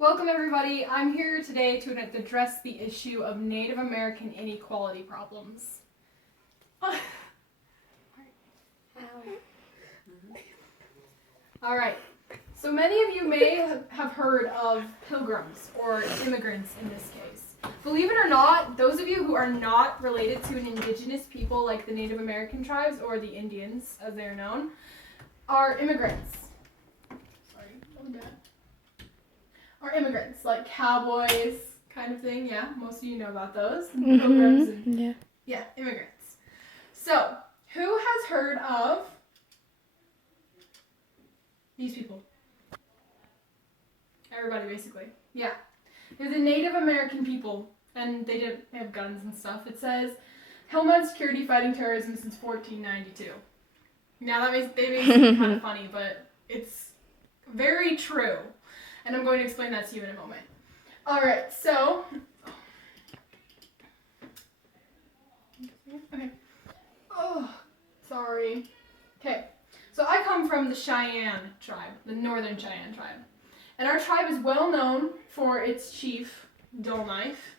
Welcome everybody. I'm here today to address the issue of Native American inequality problems. Alright, so many of you may have heard of pilgrims or immigrants in this case. Believe it or not, those of you who are not related to an indigenous people like the Native American tribes or the Indians as they are known, are immigrants. Are immigrants, like cowboys kind of thing. Yeah, most of you know about those. Pilgrims and, yeah, immigrants. So, who has heard of these people? Everybody, basically. Yeah. They're the Native American people, and they have guns and stuff. It says, Homeland Security fighting terrorism since 1492. Now, they make it seem kind of funny, but it's very true. And I'm going to explain that to you in a moment. Alright, so... Okay. Oh, sorry. Okay, so I come from the Cheyenne tribe, the Northern Cheyenne tribe. And our tribe is well known for its chief, dull knife,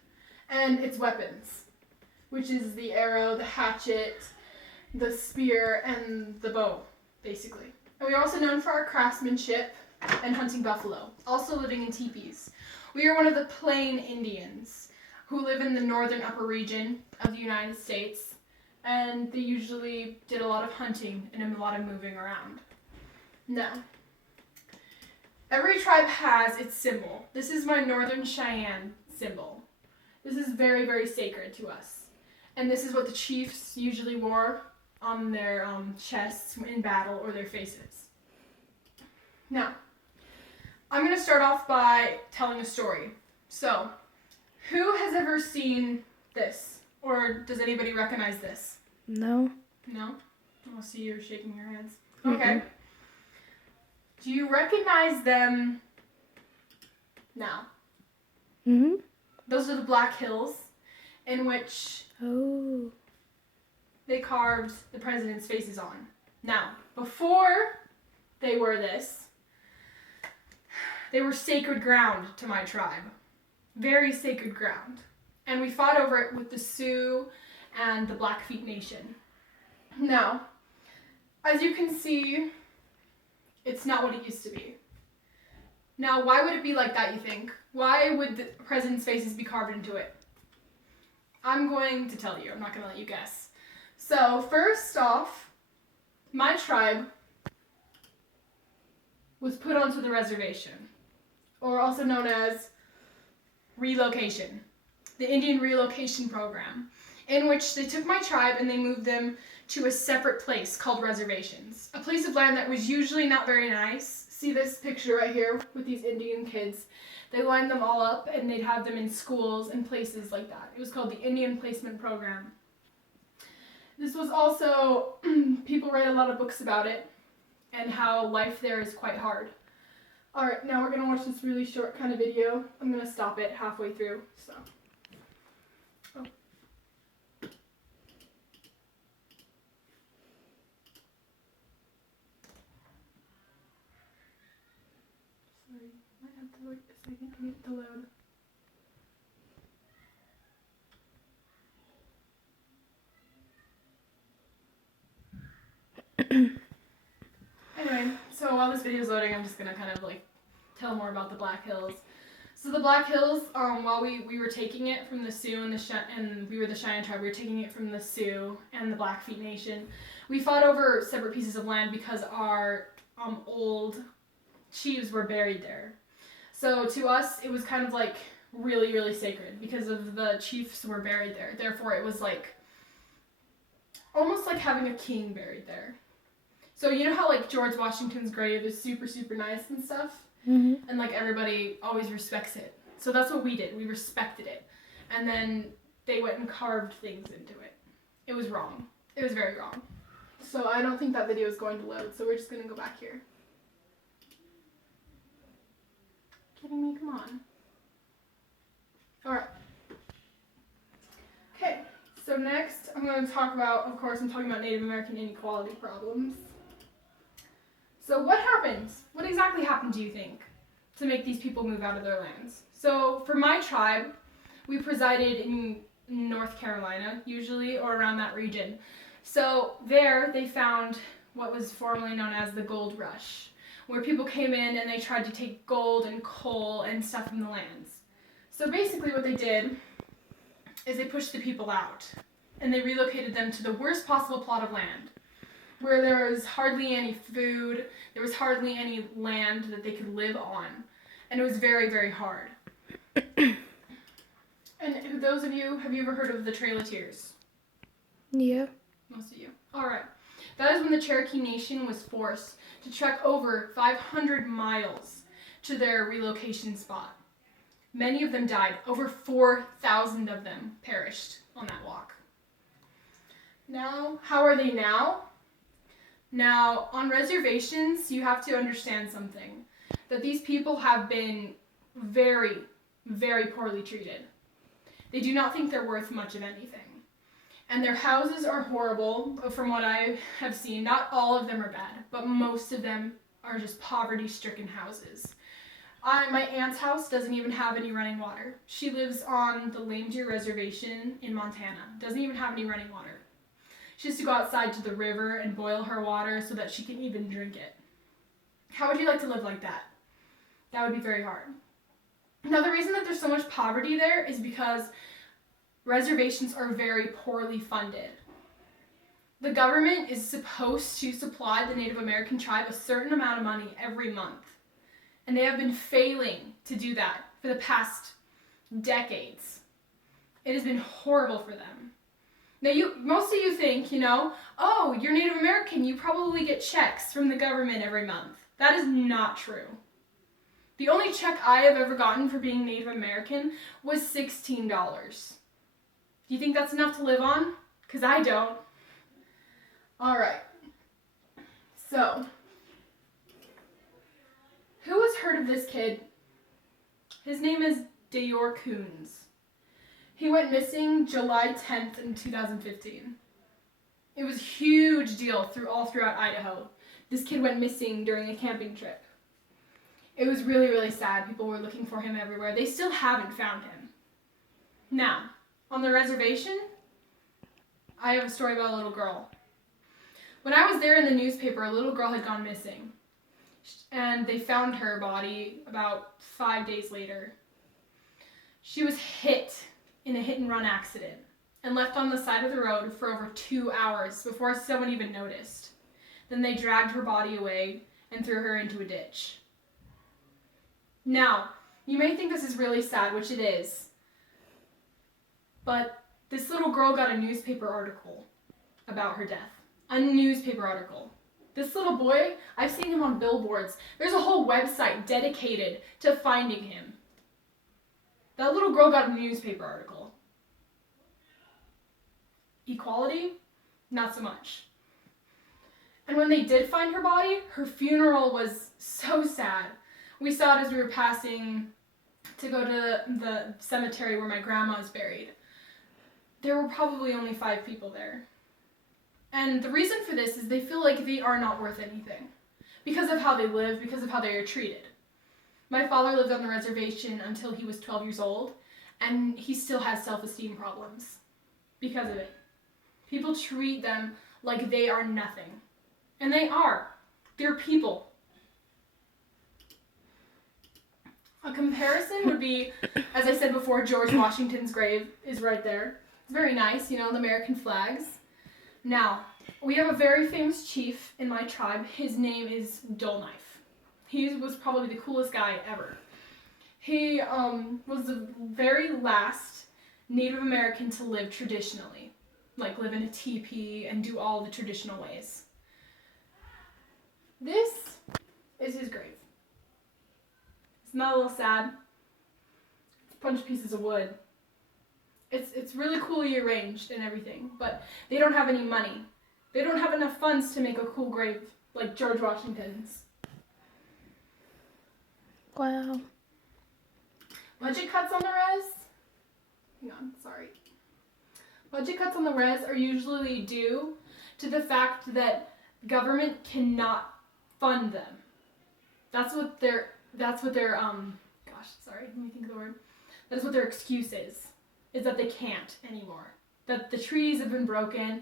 and its weapons, which is the arrow, the hatchet, the spear, and the bow, basically. And we're also known for our craftsmanship and hunting buffalo, also living in teepees. We are one of the Plain Indians who live in the northern upper region of the United States, and they usually did a lot of hunting and a lot of moving around. Now, every tribe has its symbol. This is my Northern Cheyenne symbol. This is very, very sacred to us. And this is what the chiefs usually wore on their chests in battle or their faces. Now, I'm going to start off by telling a story. So, who has ever seen this? Or does anybody recognize this? No. No? I'll see you're shaking your heads. Okay. Do you recognize them now? Mm-hmm. Those are the Black Hills in which they carved the president's faces on. Now, before they were this, they were sacred ground to my tribe. Very sacred ground. And we fought over it with the Sioux and the Blackfeet Nation. Now, as you can see, it's not what it used to be. Now, why would it be like that, you think? Why would the president's faces be carved into it? I'm going to tell you. I'm not going to let you guess. So, first off, my tribe was put onto the reservation, or also known as relocation, the Indian Relocation Program, in which they took my tribe and they moved them to a separate place called reservations, a place of land that was usually not very nice. See this picture right here with these Indian kids? They lined them all up and they'd have them in schools and places like that. It was called the Indian Placement Program. This was also, people write a lot of books about it and how life there is quite hard. Alright, now we're going to watch this really short kind of video. I'm going to stop it halfway through, so. Oh. Sorry, might have to wait a second to get it to load. Anyway, so while this video is loading, I'm just going to kind of like tell more about the Black Hills. So the Black Hills, while we were taking it from the Sioux and we were the Cheyenne tribe, we were taking it from the Sioux and the Blackfeet Nation. We fought over separate pieces of land because our old chiefs were buried there. So to us, it was kind of like really, really sacred because of the chiefs were buried there. Therefore, it was like almost like having a king buried there. So you know how like George Washington's grave is super, super nice and stuff? Mm-hmm. And like everybody always respects it. So that's what we did. We respected it. And then they went and carved things into it. It was wrong. It was very wrong. So I don't think that video is going to load. So we're just going to go back here. Kidding me? Come on. Alright. Okay. So next I'm going to talk about, of course, I'm talking about Native American inequality problems. So what happened? What exactly happened, do you think, to make these people move out of their lands. So for my tribe, we presided in North Carolina, usually, or around that region. So there they found what was formerly known as the gold rush, where people came in and they tried to take gold and coal and stuff from the lands. So basically what they did is they pushed the people out and they relocated them to the worst possible plot of land, where there was hardly any food, there was hardly any land that they could live on, and it was very, very hard. And those of you, have you ever heard of the Trail of Tears? Yeah. Most of you. All right. That is when the Cherokee Nation was forced to trek over 500 miles to their relocation spot. Many of them died. Over 4,000 of them perished on that walk. Now, how are they now? Now, on reservations, you have to understand something. That these people have been very, very poorly treated. They do not think they're worth much of anything. And their houses are horrible, from what I have seen. Not all of them are bad, but most of them are just poverty-stricken houses. My aunt's house doesn't even have any running water. She lives on the Lame Deer Reservation in Montana. Doesn't even have any running water. She has to go outside to the river and boil her water so that she can even drink it. How would you like to live like that? That would be very hard. Now, the reason that there's so much poverty there is because reservations are very poorly funded. The government is supposed to supply the Native American tribe a certain amount of money every month. And they have been failing to do that for the past decades. It has been horrible for them. Now, most of you think, oh, you're Native American, you probably get checks from the government every month. That is not true. The only check I have ever gotten for being Native American was $16. Do you think that's enough to live on? Because I don't. All right. So, who has heard of this kid? His name is Dayor Coons. He went missing July 10th in 2015. It was a huge deal all throughout Idaho. This kid went missing during a camping trip. It was really, really sad. People were looking for him everywhere. They still haven't found him. Now, on the reservation, I have a story about a little girl. When I was there in the newspaper, a little girl had gone missing. And they found her body about 5 days later. She was hit in a hit-and-run accident and left on the side of the road for over 2 hours before someone even noticed. Then they dragged her body away and threw her into a ditch. Now, you may think this is really sad, which it is, but this little girl got a newspaper article about her death. A newspaper article. This little boy, I've seen him on billboards. There's a whole website dedicated to finding him. That little girl got a newspaper article. Equality? Not so much. And when they did find her body, her funeral was so sad. We saw it as we were passing to go to the cemetery where my grandma is buried. There were probably only 5 people there. And the reason for this is they feel like they are not worth anything because of how they live, because of how they are treated. My father lived on the reservation until he was 12 years old, and he still has self-esteem problems because of it. People treat them like they are nothing. And they are. They're people. A comparison would be, as I said before, George Washington's grave is right there. It's very nice, the American flags. Now, we have a very famous chief in my tribe. His name is Dullknife. He was probably the coolest guy ever. He was the very last Native American to live traditionally, like live in a teepee and do all the traditional ways. This is his grave. Isn't that a little sad? It's a bunch of pieces of wood. It's really coolly arranged and everything, but they don't have any money. They don't have enough funds to make a cool grave like George Washington's. Wow. Budget cuts on the res? Hang on, sorry. Budget cuts on the res are usually due to the fact that government cannot fund them. That's that's what their let me think of the word. That is what their excuse is that they can't anymore. That the treaties have been broken.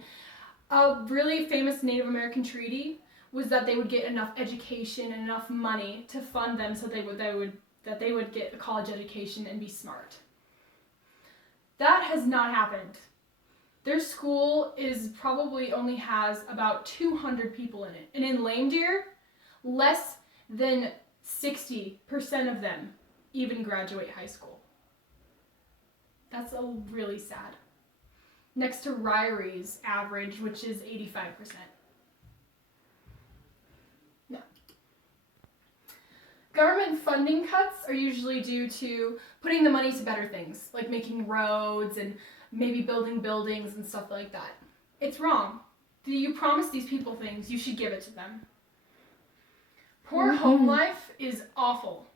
A really famous Native American treaty was that they would get enough education and enough money to fund them so they would get a college education and be smart. That has not happened. Their school probably only has about 200 people in it. And in Lame Deer, less than 60% of them even graduate high school. That's really sad. Next to Ryrie's average, which is 85%. No. Government funding cuts are usually due to putting the money to better things, like making roads and maybe building buildings and stuff like that. It's wrong. You promise these people things, you should give it to them. Poor home life is awful.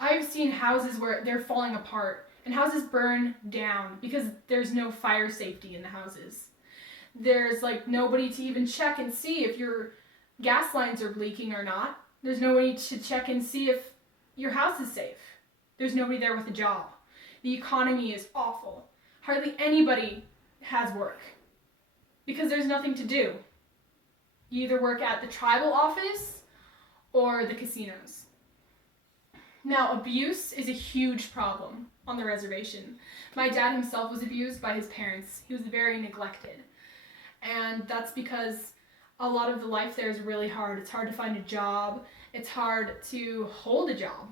I've seen houses where they're falling apart and houses burn down because there's no fire safety in the houses. There's nobody to even check and see if your gas lines are leaking or not. There's nobody to check and see if your house is safe. There's nobody there with a job. The economy is awful. Hardly anybody has work because there's nothing to do. You either work at the tribal office or the casinos. Now, abuse is a huge problem on the reservation. My dad himself was abused by his parents. He was very neglected. And that's because a lot of the life there is really hard. It's hard to find a job. It's hard to hold a job.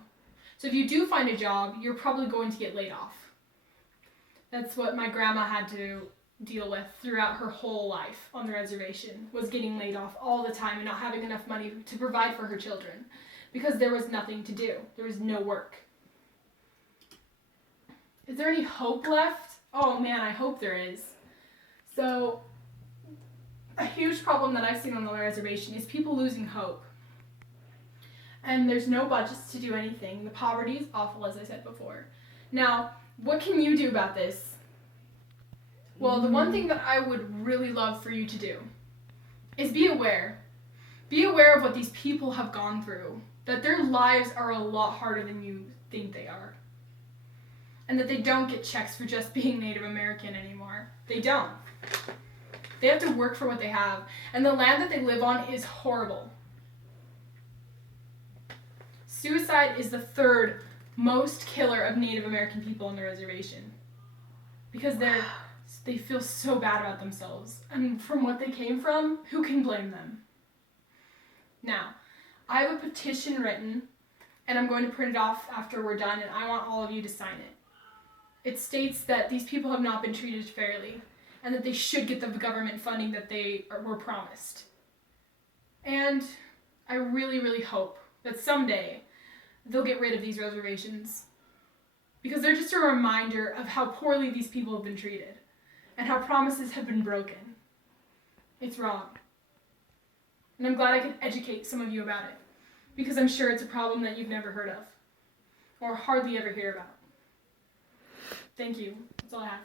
So if you do find a job, you're probably going to get laid off. That's what my grandma had to deal with throughout her whole life on the reservation, was getting laid off all the time and not having enough money to provide for her children because there was nothing to do. There was no work. Is there any hope left? Oh man, I hope there is. So, a huge problem that I've seen on the reservation is people losing hope. And there's no budgets to do anything. The poverty is awful, as I said before. Now, what can you do about this? Well, the one thing that I would really love for you to do is be aware. Be aware of what these people have gone through. That their lives are a lot harder than you think they are. And that they don't get checks for just being Native American anymore. They don't. They have to work for what they have. And the land that they live on is horrible. Suicide is the third most killer of Native American people on the reservation. Because they feel so bad about themselves. And from what they came from, who can blame them? Now, I have a petition written, and I'm going to print it off after we're done, and I want all of you to sign it. It states that these people have not been treated fairly, and that they should get the government funding that they were promised. And I really, really hope that someday they'll get rid of these reservations, because they're just a reminder of how poorly these people have been treated and how promises have been broken. It's wrong. And I'm glad I could educate some of you about it, because I'm sure it's a problem that you've never heard of or hardly ever hear about. Thank you. That's all I have.